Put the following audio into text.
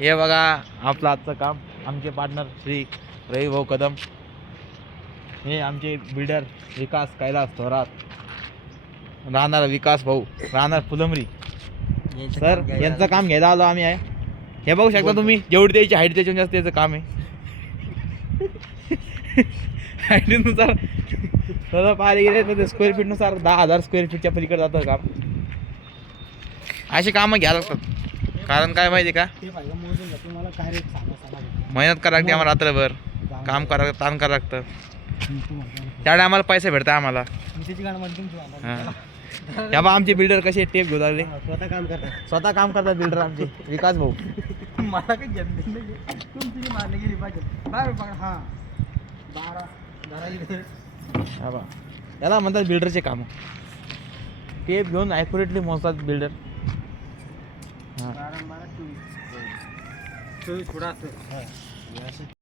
हे बघा आपलं आजचं काम. आमचे पार्टनर श्री रवी भाऊ कदम, हे आमचे बिल्डर विकास कैलास थोरात, राहणार विकास भाऊ, राहणार फुलंबरी. सर यांचं काम घ्यायला आलो आम्ही आहे. हे बघू शकता तुम्ही, जेवढी त्याची हाईट त्याच्यावर जास्त त्याचं काम आहे. हाईटनुसार तसं पाहायला गेले तर स्क्वेअर फीटनुसार 10,000 स्क्वेअर फीटच्या पलीकडे जातं काम. अशी कामं घ्यायला लागतात. कारण काय माहिती का, मेहनत करावं लागते आम्हाला, रात्रभर काम करावं लागतं, ताण करावं लागतं. त्यावेळी आम्हाला पैसे भेटतात आम्हाला. या बा आमचे बिल्डर कसे टेप घेऊन आले, स्वतः काम करतात बिल्डर आमचे विकास भाऊ. मला काही जमत नाही, तुमची मारली गेली पाहिजे. हा 12 हा बा, याला म्हणतात बिल्डरचे कामं. टेप घेऊन ॲक्युरेटली मोजतात बिल्डर. हां 12 24 थोडा